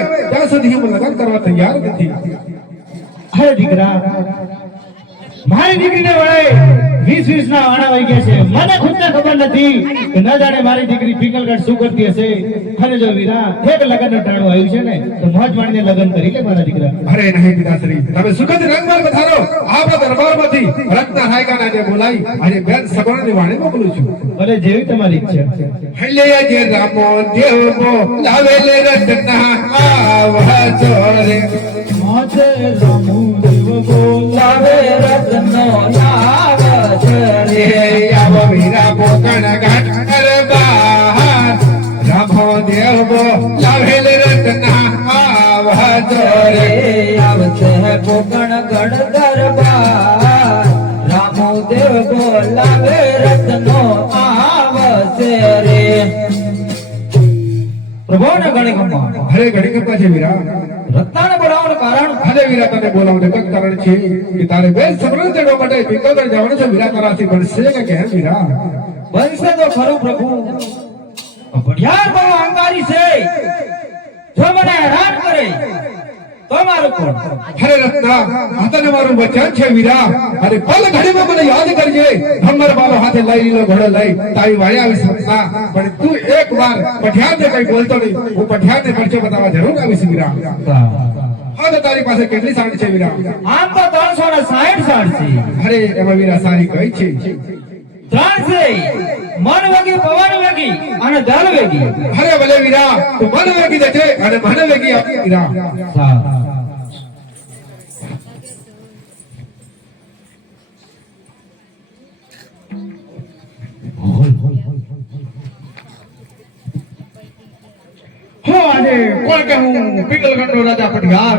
આવે ત્યાં સુધી હું લગ્ન કરવા તૈયાર નથી. હે દીકરા, મારી દીકરીને વળે 20 ના આણા વાઈ ગયા છે. મને ખુદને ખબર નથી કે ન જાણે મારી દીકરી પિંગલગઢ શું કરતી હશે. અને જો વીરા એક લગ્નનું ટાણું આવ્યું છે ને તો મોજ માણીને લગ્ન કરી લે મારા દીકરા. અરે નહીં પિતાશ્રી, તમે સુખદ રંગમાં પધારો. આપણા દરબારમાંથી રત્ના નાયકાને બોલાવી અને બેન સગવડની વાણી મોકલું છું. ભલે જેવી તમારી ઈચ્છા. હલ્લે જે રામો દેવો લાવેલે રત્ના આવા ચોરે માથે રામુ દેવ બોલાવે રત્નો લાવ રે આવો વીરા પોકણ ઘાટ દરબાર રામો દેવો લાવેલે રત્ના આવા ચોરે આવશે કોકણ ગઢ દરબાર રામુ દેવ બોલાવે રત્નો આવશે રે. પ્રભુને ગણી ગમા. અરે ઘડી કપા છે વીરા. રત્નાને બોલાવવાનું કારણ? અરે વીરા તને બોલાવવાનું એક કારણ છે કે તારે બેન સગવડ તેડવા માટે પિંગલગઢ જવાનું છે. વીરા તારાથી બનશે કે કેમ વીરા? બનશે તો ખરું પ્રભુ. ભડિયાર બહુ અહંકારી છે. જો મને હેરાન કરે તો મારું કોણ? અરે રત્ના, આ તને મારું વચન છે વીરા. અરે પલ ઘડીમાં મને યાદ કરજે. ભમર બાલો હાથે લઈ લીલો ઘોડો લઈ તારી વાળી આવીશ રત્ના. પણ તું એક વાર પઠિયારને કઈ બોલતો નહીં. હું પઠિયારને પરચો બતાવવા જરૂર આવીશ વીરા. હા તો તારી પાસે કેટલી સાડી છે વીરા? આમ તો 360 સાડી છે. અરે એમાં વીરા સારી કઈ છે? 3 છે. મન વેગી, પવન વેગી અને દળ વેગી. અરે ભલે વીરા, તું મન વેગી દેજે અને મને વેગી આપી વીરા. હો આજે કોણ કે હું પિંગલગઢનો રાજા પટિયાર.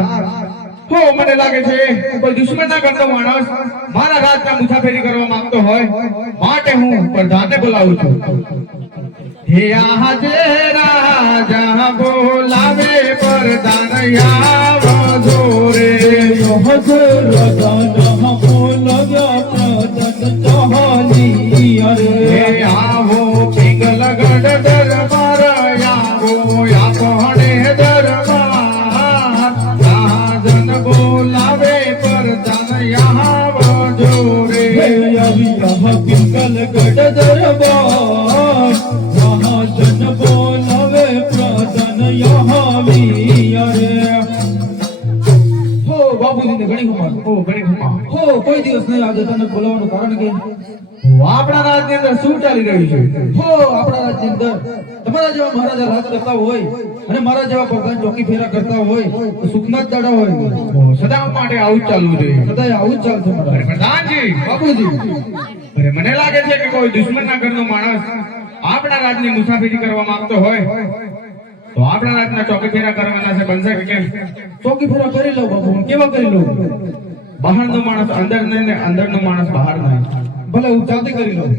હો મને લાગે છે કોઈ દુશ્મનના ઘરનો માણસ મારા રાજમાં મુસાફરી કરવા માંગતો હોય માટે હું પ્રધાનને બોલાવું છું. હે આજે રાજા બોલાવે પ્રધાન આવો જોરે. હજર રાજા બોલાવે પ્રધાન ચાલી અરે. હે આવો પિંગલગઢ દરબાર આવો આપણે દરબાર રાજન બોલાવે પ્રધાન આવો જોરે. પિંગલગઢ દરબાર રાજન બોલાવે પ્રધાન આવી અરે. હો બાબુજીને ઘણી હુમા. હો ઘણી હુમા. હો કોઈ દિવસ નહીં આજે તને બોલાવવાનું કારણ કે આપણા રાજની અંદર શું ચાલી રહ્યું છે? હો આપણા રાજની અંદર તમારા જેવા મહારાજા રાજ કરતા હોય અને મારા જેવા પ્રધાન ચોકી ફેરા કરતા હોય તો સુખના જ દાડા હોય. સદા માટે આવું જ ચાલવું જોઈએ. સદાય આવું જ ચાલશે મારા પ્રધાનજી. બાપુજી, અરે મને લાગે છે કે કોઈ દુશ્મનના ઘરનો માણસ આપણા રાજની મુસાફરી કરવા માંગતો હોય તો આપણા રાજના ચોકી ફેરા કરવાના છે. બનશે કે કેમ? ચોકી ફેરા કરી લો બાપુ. કેવા કરી લો? બહારનો માણસ અંદર નહીં ને અંદરનો માણસ બહાર નહીં. ભલે હું જાતે કરી લઉં.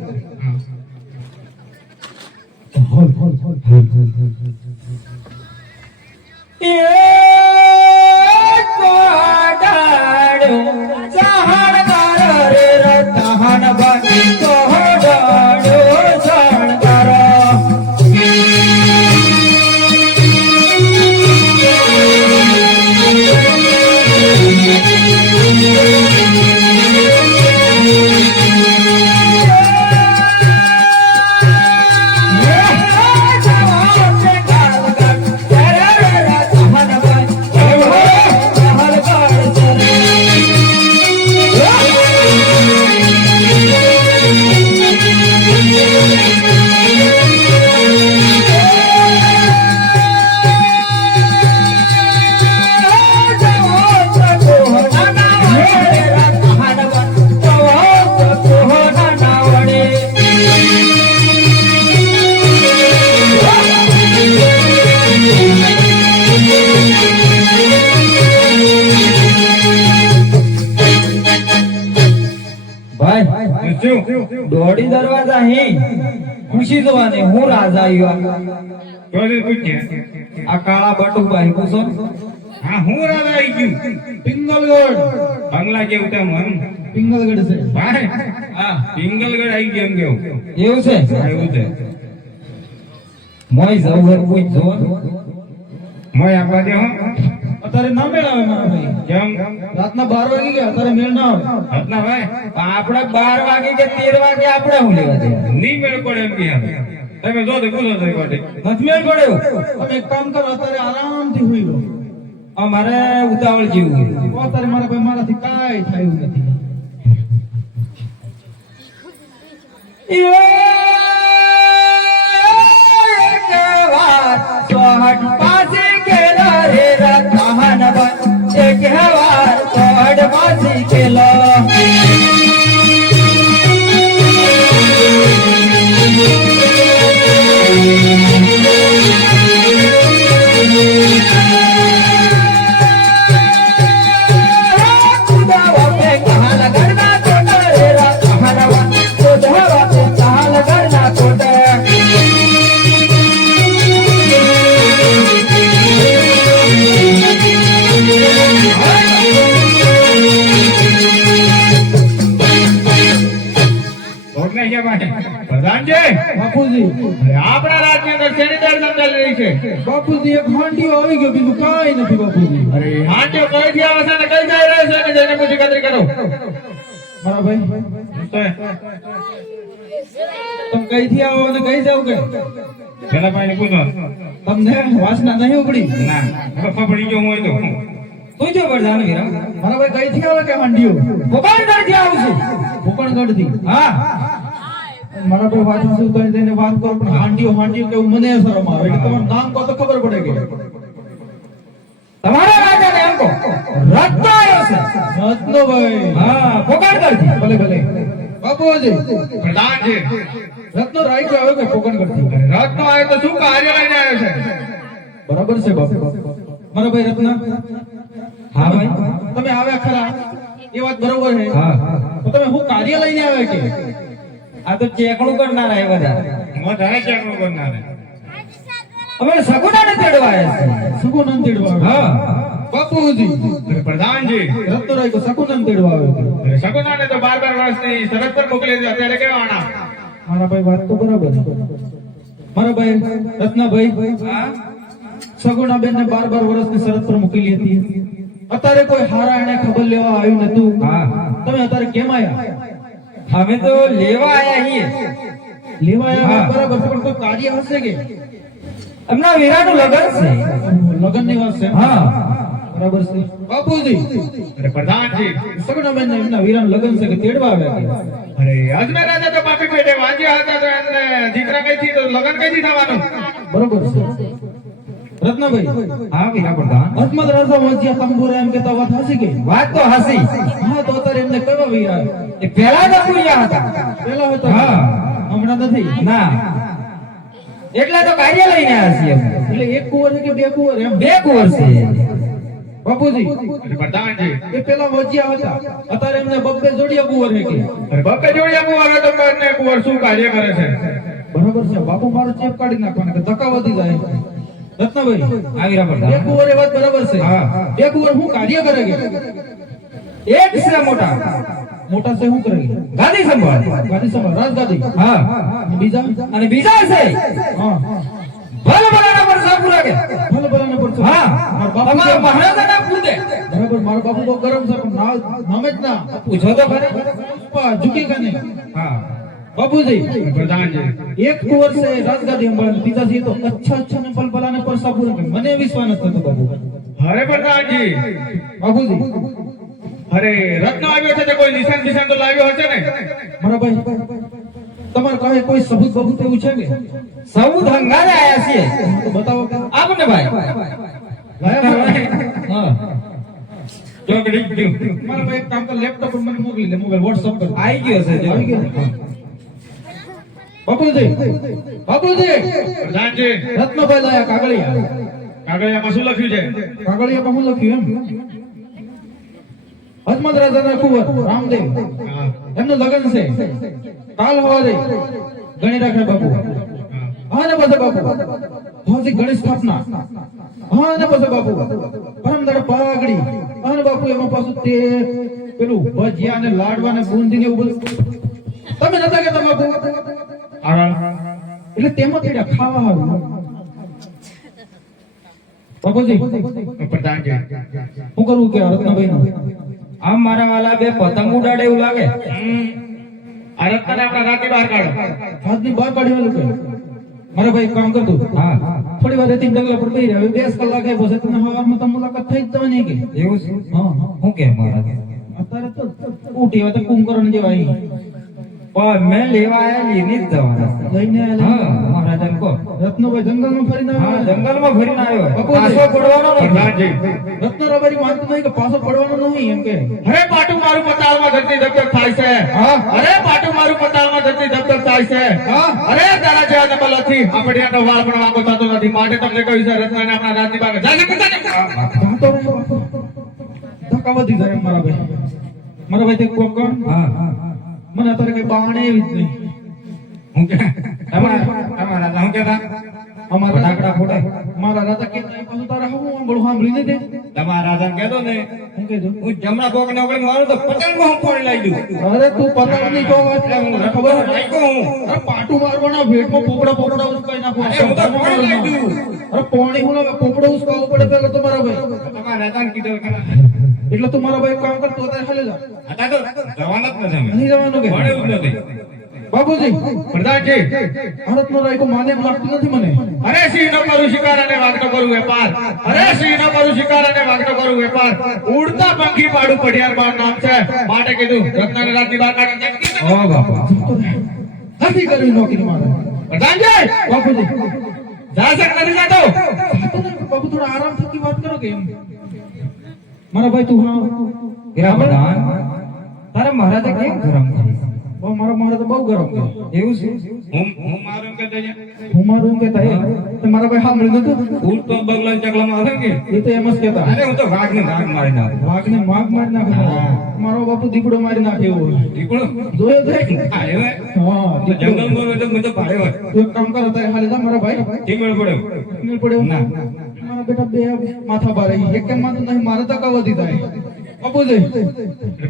દોડી દરવાજા હી ખુશી જોવાની હું રાજા આવ્યો. આ કાળા બટુભાઈ પૂછો. હા હું રાજા આવી ગયું. પિંગલગઢ બંગલા કેવું તેમ એમ પિંગલગઢ છે ભાઈ. હા પિંગલગઢ આવી ગયું એમ કેવું એવું છે. એવું છે. મોય જવર પૂછ જો મોય આપવા દે હો અત્યારે ના મેળ આવે મારા ભાઈ કેમ રાતના 12 વાગી ગયા અત્યારે મેળ ના આવે રત્ના ભાઈ આપણે 12 વાગે કે 13 વાગે આપણે હું લેવા જઈએ નહીં મેળ પડે એમ કે તમે જો તો પૂછો તો કોટી નથી મેળ પડ્યો તમે એક કામ કરો અત્યારે આરામથી હુઈ લો અમારે ઉતાવળ જેવું અત્યારે મારા ભાઈ મારાથી કાંઈ થાય એવું નથી ચોહટ પાસે કેલા રે રતહન બન એક હવાર ચોહટ પાસે કેલો કુદાવા पे कहां लगना छोटा रे रतहन बन कुदावा पे कहां लगना छोटा ઓરને કે માટે પ્રધાનજી બાપુજી આપણા રાજ્યની અંદર શેની દરદામ ચાલી રહી છે બાપુજી એક હાંડીઓ આવી ગયો બીજું કાંઈ નથી બાપુજી અરે હાંડ્યો કઈ થી આવે છે ને કઈ જઈ રહ્યો છે ને જઈને પૂછી ખાતરી કરો મારા ભાઈ તો તમે કઈથી આવો અને કઈ જાવ કે પેલા ભાઈને પૂછો તમને વાસના નહીં ઉપડી ના પડી ગયો હોય તો તું જો પ્રધાન વીરા મારા ભાઈ કઈથી આવે કે હાંડીઓ ભોપાલગઢ થી આવું છું ભૂકણગઢ થી હા મારા ભાઈ વાંચું છું કઈ જઈને વાત કરો પણ હાંડીઓ હાંડીઓ કેવું મને શરમ આવે એટલે તમારું નામ કહો તો ખબર પડે કે તમારા રાજાને એમ કહો રત્ન આવ્યો છે રત્નભાઈ હા ભોપાલગઢ થી ભલે ભલે બાપુજી પ્રધાનજી રત્ન રાઈજો આવ્યો કે ભૂકણગઢ થી રત્નો આવ્યો તો શું કાર્ય લઈને આવ્યો છે બરાબર છે બાપુ મારા ભાઈ રત્ન હા ભાઈ તમે આવ્યા ખરા એ વાત બરોબર છે હા તો તમે હું કાર્ય લઈને આવ્યા કે આ તો ચેકણું કરનારા એ બધા મોઢાને ચેકણું કરનારે અમે સગુણાને તેડવા આવ્યા છે સુગુનંદ તેડવા હા બાપુજી પ્રધાનજી રત્ન રાઈજો સગુનંદ તેડવા આવ્યો સગુનાને તો 12 વર્ષની શરત પર મોકલી છે અત્યારે કેવા આણા મારા ભાઈ વાત તો બરાબર છે મારા ભાઈ રત્નાભાઈ હા સગુણાબેન ને 12 વર્ષની શરત પર મૂકેલી હતી અત્યારે કોઈ હારા એને ખબર લેવા આવ્યું નતું હા. તમે અત્યારે કેમ આયા અમે તો લેવા આયા છીએ લેવા આયા હા. બરાબર છે પણ કોઈ કાર્ય હશે કે એમના વીરાનું લગન છે લગન ની વાત છે હા બરાબર છે બાપુજી અરે પ્રધાનજી સગુણાબેન ને એમના વીરાનું લગન છે કે તેડવા આવ્યા કે અરે અજમેર રાજા તો પાપી પેટે વાંચ્યા હતા તો એમને દીકરા કઈથી તો લગન કઈથી થવાનું બરોબર છે રત્નાભાઈ હા વીરા પ્રધાન અજમત રાજા વાંચ્યા તંબુરા એમ કેતા વાત હશે કે વાત તો હસી હા તો અત્યારે એમને કયો વીરા એ પહેલા તો પૂજા હતા પેલા હતા હા. હમણાં નથી ના એટલે તો કાર્ય લઈને આવ્યા છીએ અમે. એટલે એક કુંવર છે કે બે કુંવર એમ બે કુંવર છે બાપુજી અરે પ્રધાનજી એ પેલા વજ્યા હતા અત્યારે એમને બબ્બે જોડિયા કુંવર છે કે અરે બાપે જોડિયા કુંવર તો ને કુંવર શું કાર્ય કરે છે બરાબર છે બાપુ મારો ચેપ કાઢી નાખવાના કે ધક્કા વધી જાય રત્નાભાઈ આ વીરા બે પ્રધાન કુંવર એ વાત બરાબર છે હા. બે કુંવર શું કાર્ય કરે કે એક છે મોટા મોટા છે શું કરે ગાદી સંભાળ ગાદી સંભાળ રાજગાદી હા અને બીજા અને બીજા છે હા ભલ ભલાના પર સાપુરા કે ભલે ભલે ને પડશે હા મારા બાપુ તમારો મહારાજા ના પૂછે બરાબર મારો બાપુ બહુ ગરમ છે પણ નામ જ ના પૂછો તો ખરે પુષ્પા ઝુકેગા નહીં હા બાપુજી પ્રધાનજી એક કુંવર છે રાજગાદી અંબાણી બીજા છે તો અચ્છા ને પલપલાને પર સાપુરા કે મને વિશ્વાસ નથી થતો બાપુ અરે પ્રધાનજી બાપુજી અરે રત્ન આવ્યો છે તો કોઈ નિશાન નિશાન તો લાવ્યો હશે ને મારા ભાઈ તમારે કહે કોઈ સબૂત બબૂત એવું છે કે સૌદ હંગારે આયા છીએ તો બતાવો કે આપને ભાઈ લાયા મારા? હા ચોકડી ગયું મારા ભાઈ એક કામ કર લેપટોપ પર મને મોકલી દે મોબાઈલ WhatsApp પર આવી ગયો છે જો. આવી ગયો બાપુજી બાપુજી પ્રધાનજી રત્નભાઈ લાયા કાગળિયા કાગળિયામાં શું લખ્યું છે કાગળિયામાં હું લખ્યું એમ હજમત રાજાના કુંવર રામદેવ હા એમનું લગ્ન છે કાલ હવારે ગણી રાખે બાપુ હા ને પછી બાપુ હજી ગણેશ સ્થાપના હા ને પછી બાપુ પરમદાડ પાઘડી હા ને બાપુ એમાં પાછું તે પેલું ભજીયા ને લાડવા ને બુંદી ને એવું બધું તમે નતા કેતા બાપુ આગળ એટલે તેમાં તેડા ખાવા આવ્યું બાપુજી પ્રધાનજી હું કરું કે રત્નભાઈ નું આમ મારા વાલા બે પતંગ ઉડાડે એવું લાગે. આ રત્નને આપણા રાતી બહાર કાઢો. હાથની બહાર કાઢવાનું કે મારા ભાઈ એક કામ કરતો હા થોડી વાર રેતી ડગલા પર બેહી રહ્યો 2 કલાક એ પછી તને હવારમાં તો મુલાકાત થઈ જ જવાની કે એવું છે. હા હું કે મહારાજ અત્યારે તો ઉઠી વાત કુંભકરણ જેવા અહીં પણ મેં લેવા આયેલી ની જ જવાના. લઈને હા મહારાજાને કહો. રત્નભાઈ જંગલમાં ફરીને હા આવ્યા જંગલમાં ફરીને આવ્યો. બાપુજી. પાછો પડવાનો નથી. પ્રધાનજી રત્ન રબારી માનતો નહીં કે પાછો પડવાનો નહીં એમ કે અરે પાટું મારું પતાળમાં ધરતી ધબધબ થાય છે. હા. અરે પાટું મારું પતાળમાં ધરતી ધબધબ થાય છે. હા. અરે તારા જેવા નબળથી આ પડિયાનો વાળ પણ વાંકો થતો નથી. માટે તમને કહ્યું છે રત્નને આપણા રાજની બહાર જા, જા, જા, જા. જાતો રહે બાપુ. ધક્કા વધી જાય એમ મારા ભાઈ તે કોણ કોણ હા હા મને અત્યારે કઈ બાણે એવી જ નહીં હું કે તમારા હું કહેતા અમારા ફટાકડા ફૂટે. મારા રાજા કે નહીં પાછું તારે હું સાંભળી ને દે તમારા રાજાને કહેતો ને હું કીધું હું જમણા કોકને ઓગળી મારું તો પતંગમાં હું ફોડી લાવી દઉં. અરે તું પતંગ ની જો વાત એટલે હું ખબર રત્ન રાખ્યો હું. અરે પાટું મારવાના ભેટમાં પોપડા ઉસકાઈ નાખો અરે હું તો ફોડી લાવી દઉં. અરે પોણી હું લાવે પોપડા ઉસકાવવું પડે પેલા તો મારા ભાઈ તમારા રાજાને કીધું કે એટલે તું મારા ભાઈ કામ કરતો અત્યારે હાલે જા અત્યારે તો જવાના જ નથી અમે. નહીં જવાનું કે ભણે એવું જ નથી. બાપુજી પ્રધાનજી ભારતનો રાયકો માને એમ લાગતું નથી મને અરે સિંહ નો કરું શિકાર અને વાઘ નો કરું વેપાર. અરે સિંહ નો કરું શિકાર અને વાઘ નો કરું વેપાર. ઉડતા પંખી પાડું પઢિયાર બાર નામ છે. માટે કીધું રત્નને રાતની બહાર કાઢી. ઓ બાપા નથી કરવી નોકરી મારે પ્રધાનજી બાપુજી જા સક નથી જાતો. બાપુ થોડા આરામ થકી વાત કરો કે એમ મારા ભાઈ તું હા હીરા પ્રધાન તારા મહારાજે કેમ ગરમ કરી? બહુ મારા મારે તો બહુ ગરમ છે એવું છે. હું મારું કે દઈએ. હું મારું એમ કહેતા એ મારા ભાઈ સાંભળી નતું ઉડ તો બગલા ચકલામાં હશે કે એ તો એમ જ કહેતા અરે હું તો વાઘને વાઘ મારી નાખું. વાઘને માગ મારી નાખે મારો બાપુ દીકડો મારી નાખે એવો દીકરો જોયો છે આ એવા હા દીકડો. જંગલમાં હોય તો મને તો ભારે હોય. તું એક કામ કર અત્યારે હાલે જા મારા ભાઈ ઠીક પડ્યો. મેળ પડ્યો ના. મારા બેટા બે માથા ભારે એક કેમ માથું નહીં મારે ધક્કા વધી જાય બાપુજી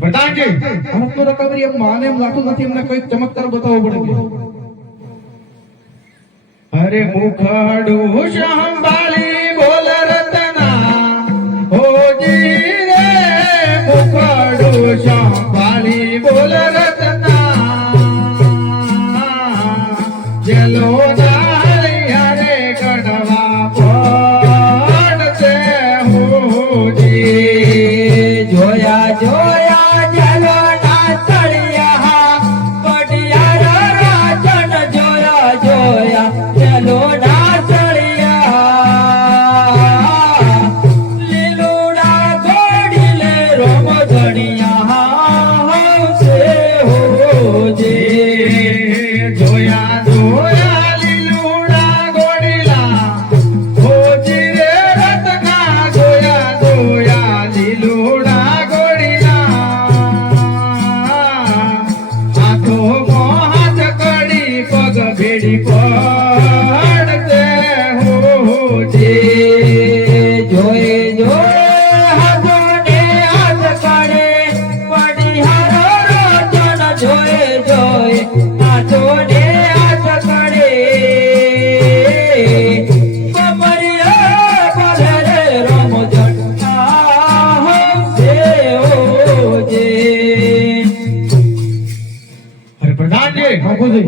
પ્રધાનજી ભારતનો recovery એમ માને એમ લાગતું નથી એમને કઈક ચમત્કાર બતાવવો પડે કે અરે મુખડું સંભાળી બોલ રતના હોજી રે મુખડું સંભાળી બોલ રતના જેલો નાળિયારે કડવા પડશે હોજી જોયા જોયા જલોના તળિયા પડિયાર રાજન જોયા જોયા જલોના તળિયા લીલુડા ઘોડીલે રોમ ધણિયા હશે હોજે જોયા જોયા લીલુડા ગોડીલા હોજી રે રતના જોયા જોયા લીલુડા ગોડીલા હાથો હાથ કડી પગ ભેડી પડશે હોજી જોઈ જોઈ હાથોને હાથ કાઢે પડિયાર રાજન જોઈ જોઈ હાથોને હાથ કાઢે બમરિયા ભલે રમજન હશે ઓજે. અરે પ્રધાનજી બાપુજી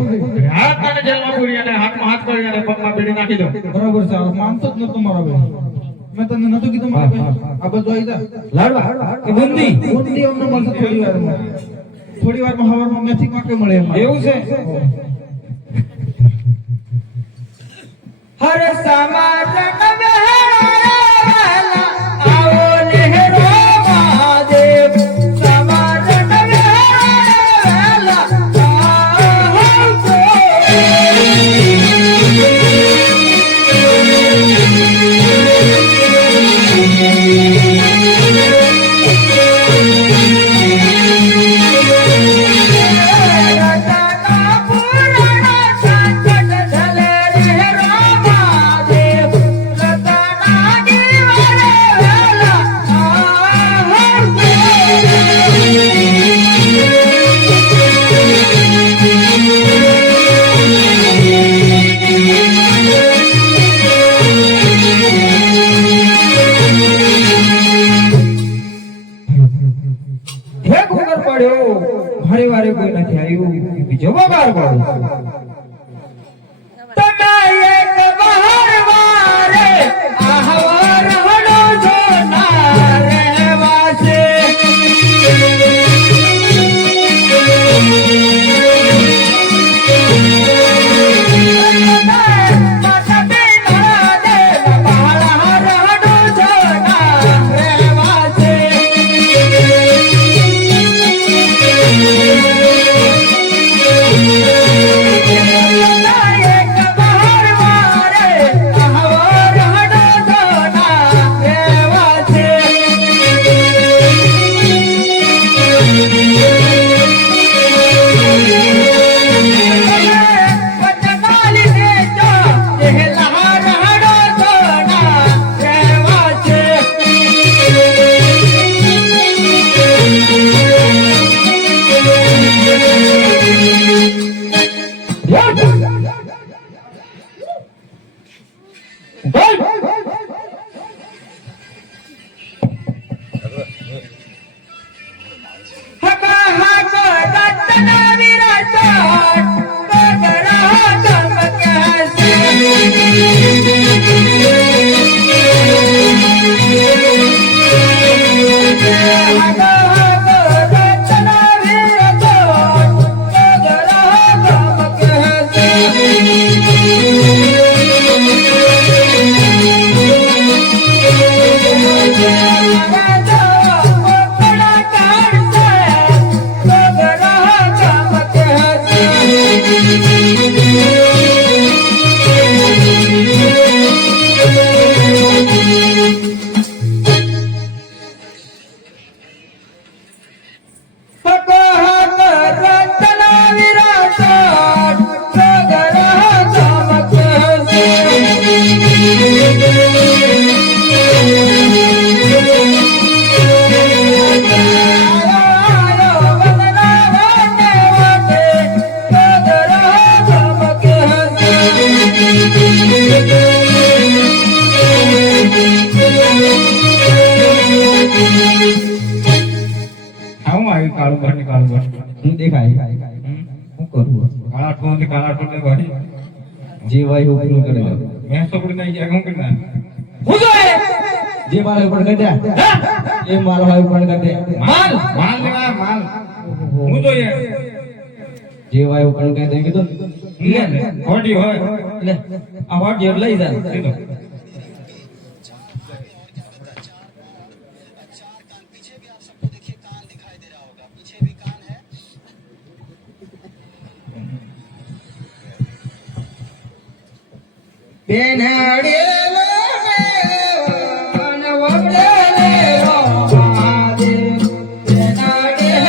હાથ અને જેલમાં પૂરી અને હાથમાં હાથ કરી અને પગમાં બેડી નાખી દો. બરાબર છે આ માનતો જ નતો મારા ભાઈ મેં તને નતું કીધું મારા ભાઈ આ બધું આવી જા લાડવા કે બુંદી બુંદી અમને મળશે થોડી વારમાં હવારમાં મેથી કાંકે મળે એમ એવું છે. હર સમારન વહેરાયેલા આવો લહેરો મહાદેવ સમારન વહેરાયેલા રતના પુરાણા સંકટ ઝલે રે રામાદેવ રતના પડ્યો મારે વારે કોઈ નથી આવ્યું બીજો બગાડ પાડો તમે એક બહાર વારે આહવા રહડો છો ના રહેવા છે જે વાય ઉપરું કરે મેં સોપડી નહીં ગયા હું કરના હું જોય જે મારા ઉપર કટ્યા એ મારો ભાઈ ઉપર કટે માલ માલ લેવા માલ હું જોઈએ જે વાય ઉપર કટે કીધું લે ખોટી હોય લે આ વાટ જેટ લઈ જા લીધો પેનાડેલો ને વગડેલો મહાદેવ પેનાડેલો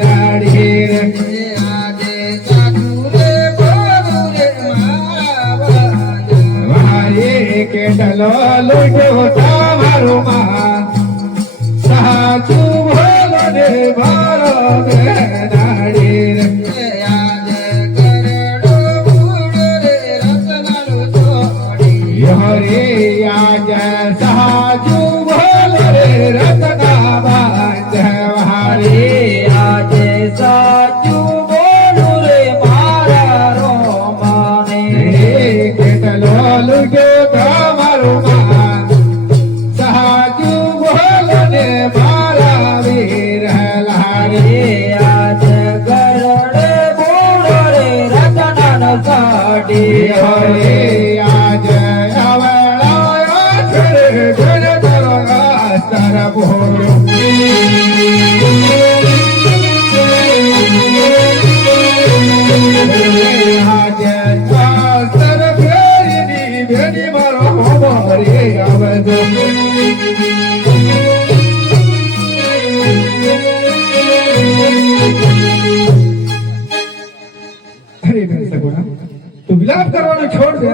નાડી રે આજે સાધુ રે બોલું રે મારા વાલા. મારે કેટલો લૂટ્યો તમારો માં સાચું બોલો ને મારો નાડી રે આજે કરડો બુડો રે રતનાનું છોડી. હરે આજ સાચું બોલો રે રતના બાંધ હરે આજે સાચું બોલું રે મારા રોમાને. કેટલો લૂટ્યો તમારો માં સાચું બોલો ને મારા વીર લાગે હરે આજે કરડે બુડો રે રતનાનો છોડી. હરે આજ આવડાયો છે ઘર તારો આસ્તર બોલો આજ આસ્તર ફેરીની બેની મારો મોરે આવજો અરે બેન સગુણા તું વિલાપ કરવાનો છોડ દે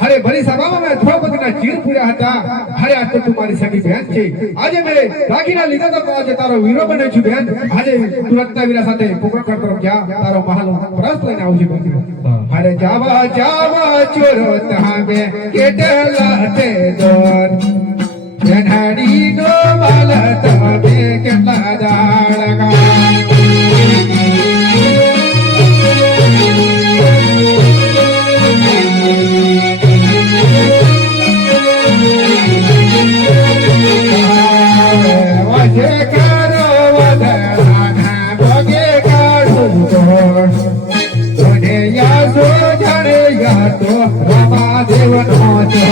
અરે ભરી સભામાં મેં દ્રૌપદીના ચીર પૂર્યા હતા અરે આજ તો તું મારી સગી બહેન છે આજે મેં દાગીના લીધા તો આજે તારો વીરો બને છું બેન આજે તું રત્નાવીરા સાથે પોકળ કરતો ક્યાં તારો મહાલ પરસ લઈને આવજે બેન અરે જાવા જાવા ચોરો તામે કેટલા તે દોર જનાડી નો માલ તમે કેટલા દાળગા વજે કરો વધારાના ભોગે કાઢું તોને યાસો જાણે યા તો રામા દેવનો છો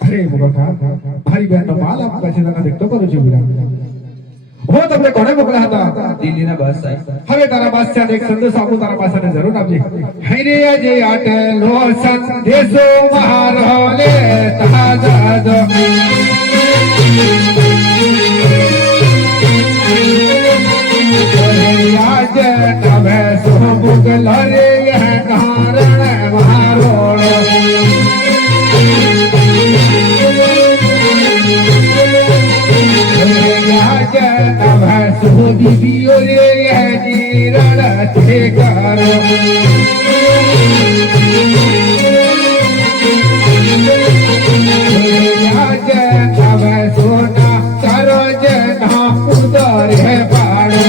અરે મોગા મારી બહેનનો માલ આપવા છે તને દેખતો કરું છું વિરા હું તમને કોને મોકલ્યા હતા દિલ્હીના બાદશાહ હવે તારા બાદશાહને એક સંદેશો આપું તારા બાદશાહને જરૂર આપજે હૈરે આજે આટલો સંદેશો મારો લે તાજા જો આજ તમે સો મુગલ રે કારણ મારો બીબીઓ રે જીરણ તે કરો સોના તારો જના ઉદર હે પાડો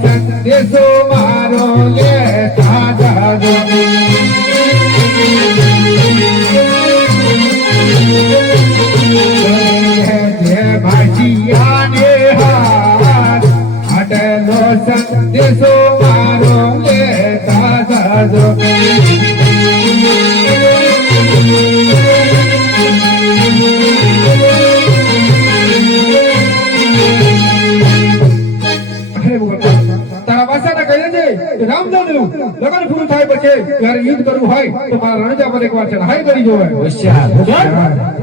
સંદેશો મારો લે તાજા ભાજીયાને હાથ આટલો સંદેશો મારો લેતા જાજો તારા બાદશાહને કહે છે કે રામદાનું લગન પૂરું થાય પછી જ્યારે યુદ્ધ કરવું હોય તો મારા રણજા પર એકવાર ચઢાઈ કરી જોવાય હોશિયાર